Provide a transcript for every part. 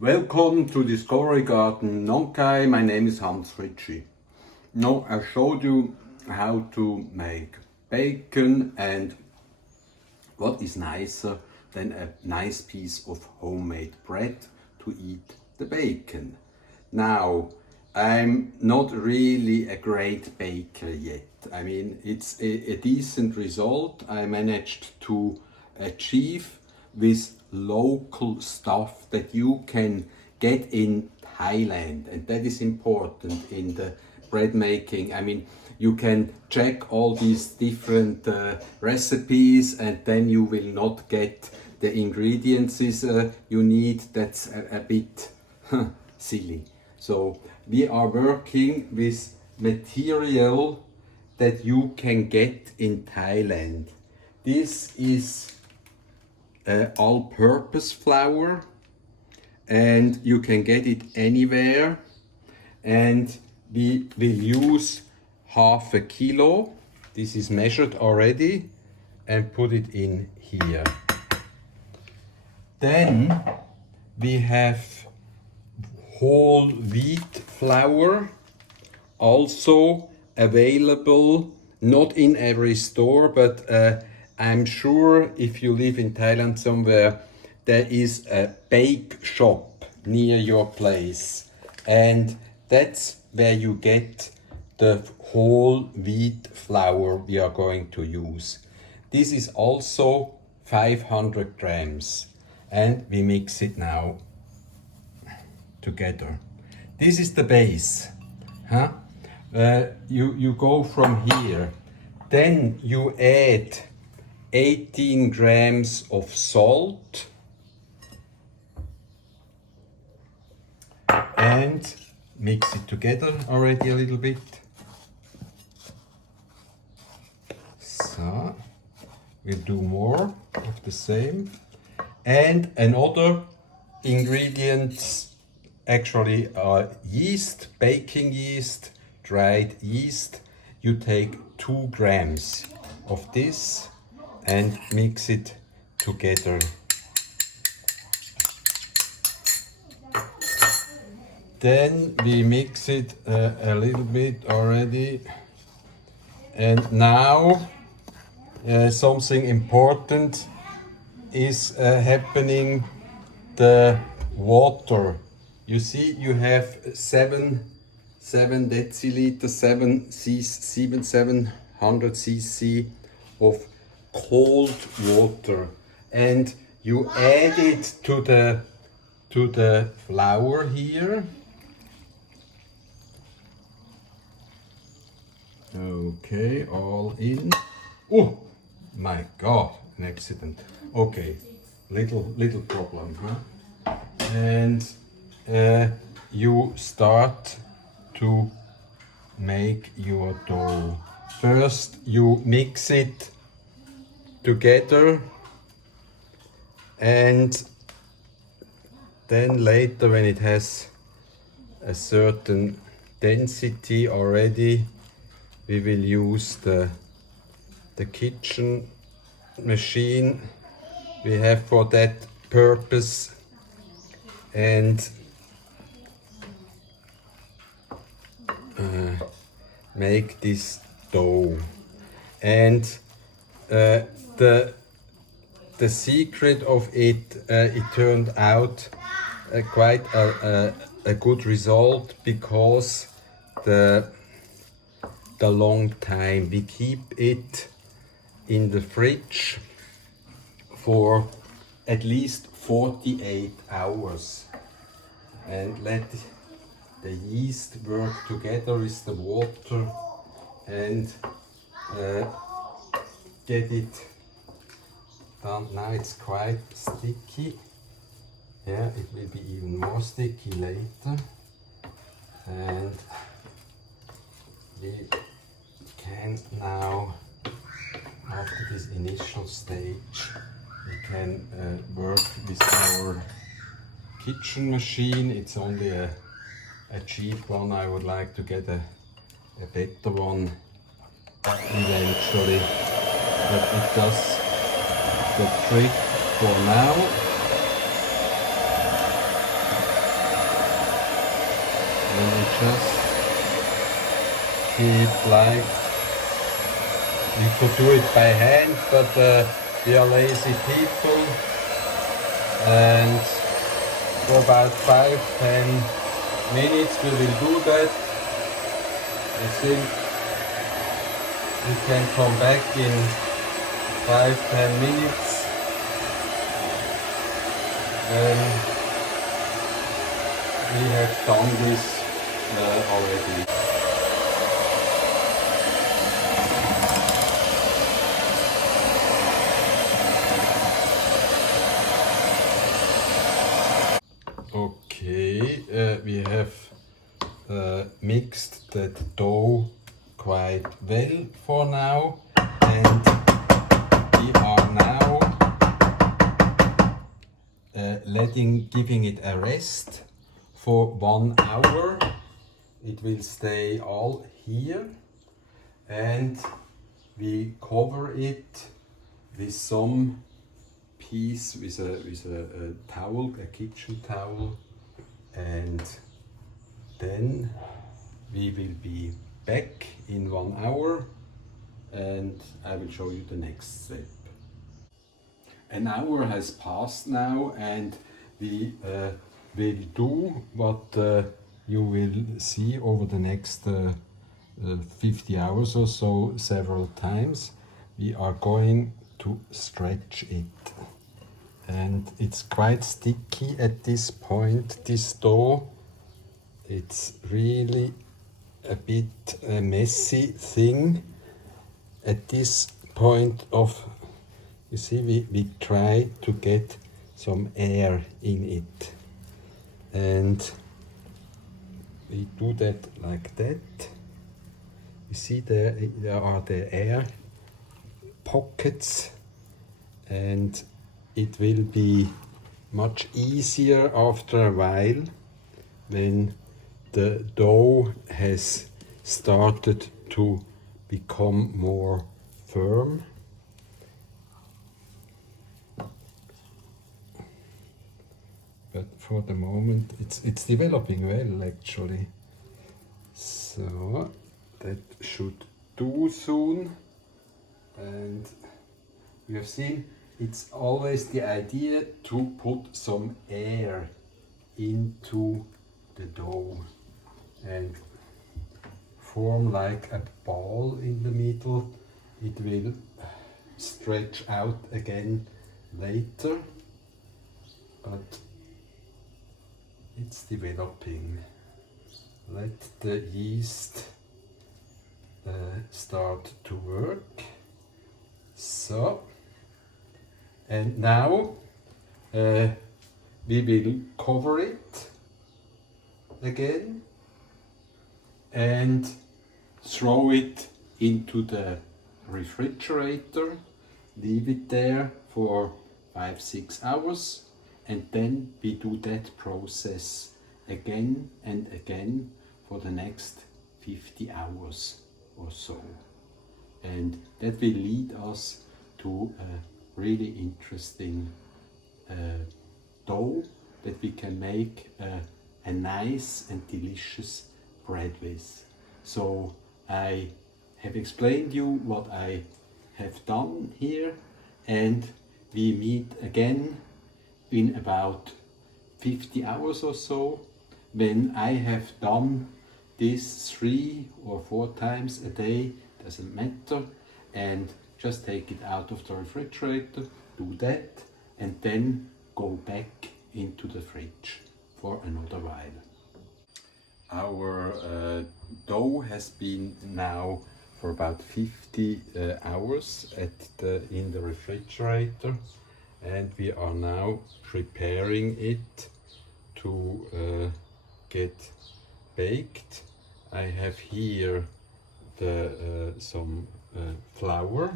Welcome to Discovery Garden Nonkai. My name is Fritschi. Now I showed you how to make bacon, and what is nicer than a nice piece of homemade bread to eat the bacon. Now I'm not really a great baker yet. I mean, it's a decent result I managed to achieve with local stuff that you can get in Thailand, and that is important in the bread making. I mean, you can check all these different recipes and then you will not get the ingredients you need. That's a bit silly. So we are working with material that you can get in Thailand. This is all-purpose flour, and you can get it anywhere, and we will use half a kilo. This is measured already, and put it in here. Then we have whole wheat flour, also available, not in every store, but I'm sure if you live in Thailand somewhere, there is a bake shop near your place, and that's where you get the whole wheat flour we are going to use. This is also 500 grams, and we mix it now together. This is the base. You go from here, then you add 18 grams of salt and mix it together already a little bit. So we'll do more of the same. And another ingredients actually are yeast, baking yeast, dried yeast. You take 2 grams of this and mix it together. Then we mix it a little bit already, and now something important is happening. The water, you see, you have 7 deciliters, 700 cc of cold water, and you add it to the flour here. Okay, all in. Oh my God, an accident. Okay, little problem, huh? And you start to make your dough. First you mix it together, and then later, when it has a certain density already, we will use the kitchen machine we have for that purpose, and make this dough. And the secret of it, it turned out quite a good result, because the long time we keep it in the fridge for at least 48 hours, and let the yeast work together with the water and get it done. Now it's quite sticky. Yeah, it will be even more sticky later, and we can now, after this initial stage, we can work with our kitchen machine. It's only a cheap one. I would like to get a better one eventually, but it does the trick for now. And we just keep like, we could do it by hand, but we are lazy people, and for about 5-10 minutes we will do that. I think we can come back in 5-10 minutes when we have done this already. Okay, we have mixed that dough quite well for now, and we are now giving it a rest for 1 hour. It will stay all here, and we cover it with some piece, with a towel, a kitchen towel, and then we will be back in 1 hour, and I will show you the next step. An hour has passed now, and we will do what you will see over the next 50 hours or so several times. We are going to stretch it, and it's quite sticky at this point, this dough. It's really a bit a messy thing at this point of, you see, we try to get some air in it, and we do that like that. You see there are the air pockets, and it will be much easier after a while when the dough has started to become more firm. But for the moment it's developing well, actually. So that should do soon. And you have seen, it's always the idea to put some air into the dough and form like a ball in the middle. It will stretch out again later, but it's developing. Let the yeast start to work. So, and now we will cover it again and throw it into the refrigerator, leave it there for 5-6 hours, and then we do that process again and again for the next 50 hours or so. And that will lead us to a really interesting dough that we can make a nice and delicious bread with. So I have explained you what I have done here, and we meet again in about 50 hours or so, when I have done this 3 or 4 times a day, doesn't matter, and just take it out of the refrigerator, do that, and then go back into the fridge for another while. Our dough has been now for about 50 hours in the refrigerator, and we are now preparing it to get baked. I have here some flour,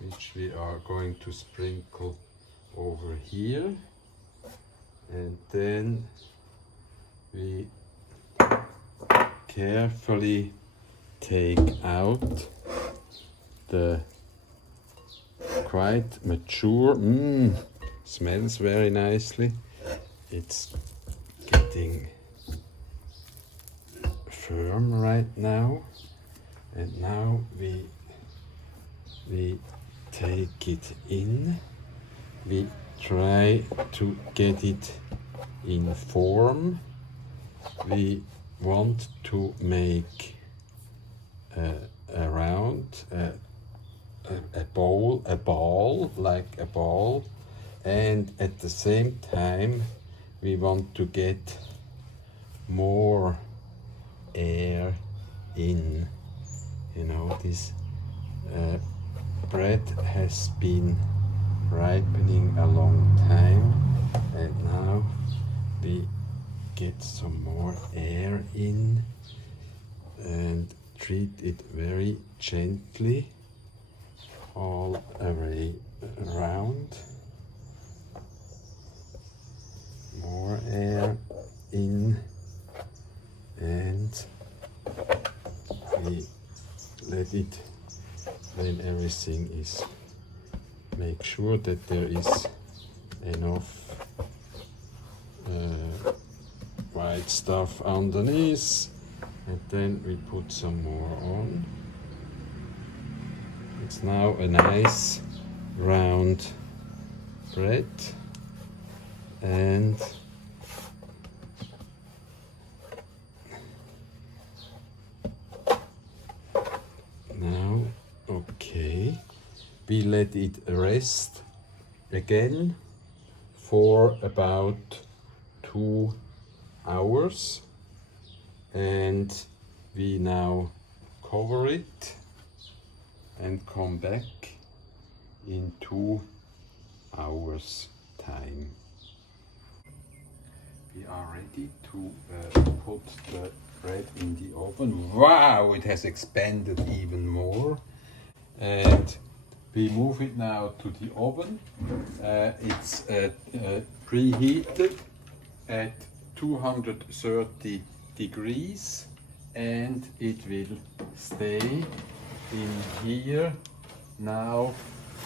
which we are going to sprinkle over here, and then we carefully take out the quite mature, smells very nicely. It's getting firm right now, and now we take it in. We try to get it in form. We want to make a ball, like a ball, and at the same time we want to get more air in. You know, this bread has been ripening a long time, and now we get some more air in and treat it very gently all the way around. More air in, and we let it, when everything is, make sure that there is enough white stuff underneath, and then we put some more on. It's now a nice round bread, and now, okay, we let it rest again for about 2 hours, and we now cover it and come back in 2 hours time. We are ready to put the bread in the oven. Wow, it has expanded even more, and we move it now to the oven. It's preheated at 230 degrees, and it will stay in here now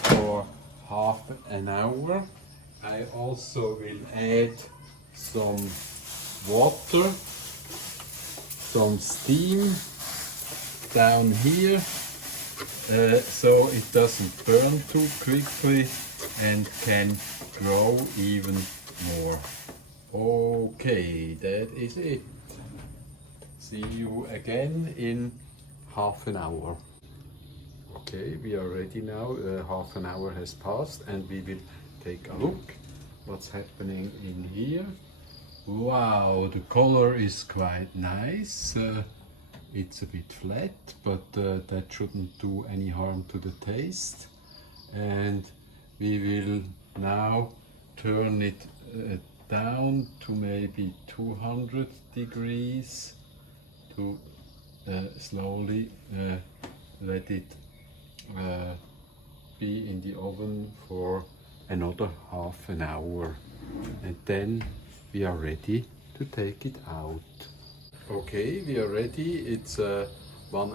for half an hour. I also will add some water, some steam down here, so it doesn't burn too quickly and can grow even more. Okay, that is it. See you again in half an hour. Okay, we are ready now. Half an hour has passed, and we will take a look what's happening in here. Wow, the color is quite nice. It's a bit flat, but that shouldn't do any harm to the taste. And we will now turn it down to maybe 200 degrees to slowly let it be in the oven for another half an hour, and then we are ready to take it out. Okay, we are ready. It's 1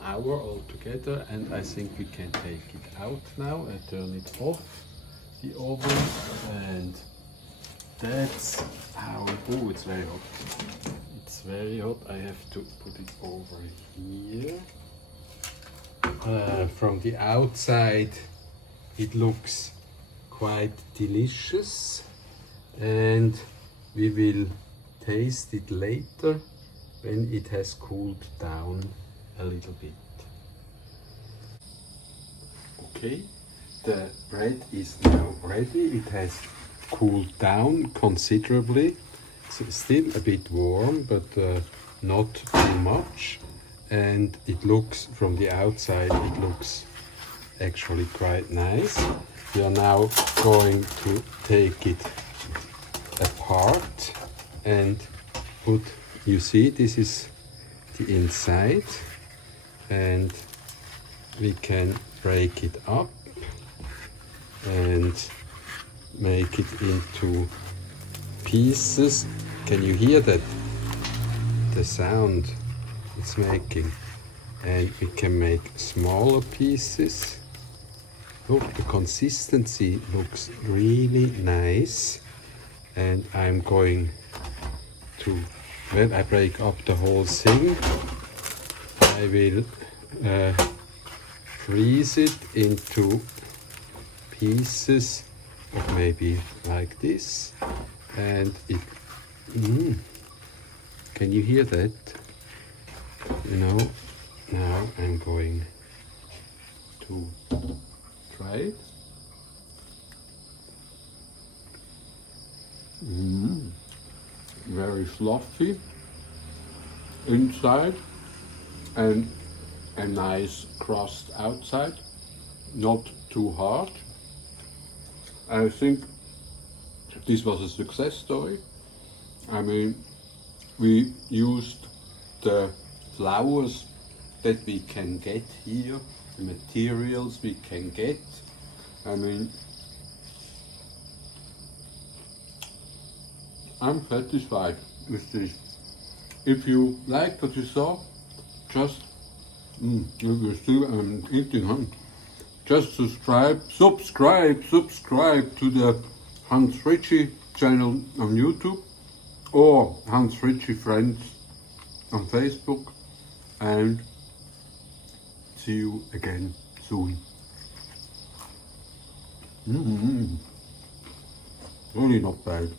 hour altogether, and I think we can take it out now and turn it off the oven, and that's how it, oh, it's very hot. It's very hot. I have to put it over here. From the outside it looks quite delicious, and we will taste it later when it has cooled down a little bit. Okay, the bread is now ready. It has cooled down considerably. It's still a bit warm, but not too much. And it looks, from the outside, it looks actually quite nice. We are now going to take it apart and put, you see, this is the inside, and we can break it up and make it into pieces. Can you hear that? The sound it's making. And we can make smaller pieces. Look, the consistency looks really nice. And I'm going to, when I break up the whole thing, I will freeze it into pieces of maybe like this, and it can you hear that? You know, now I'm going to try it. Very fluffy inside and a nice crust outside, not too hard. I think this was a success story. I mean, we used the flowers that we can get here, the materials we can get. I mean, I'm satisfied with this. If you liked what you saw, just you're still eating, huh? Just subscribe to the Hans Fritschi channel on YouTube or Hans Fritschi Friends on Facebook, and see you again soon. Really not bad.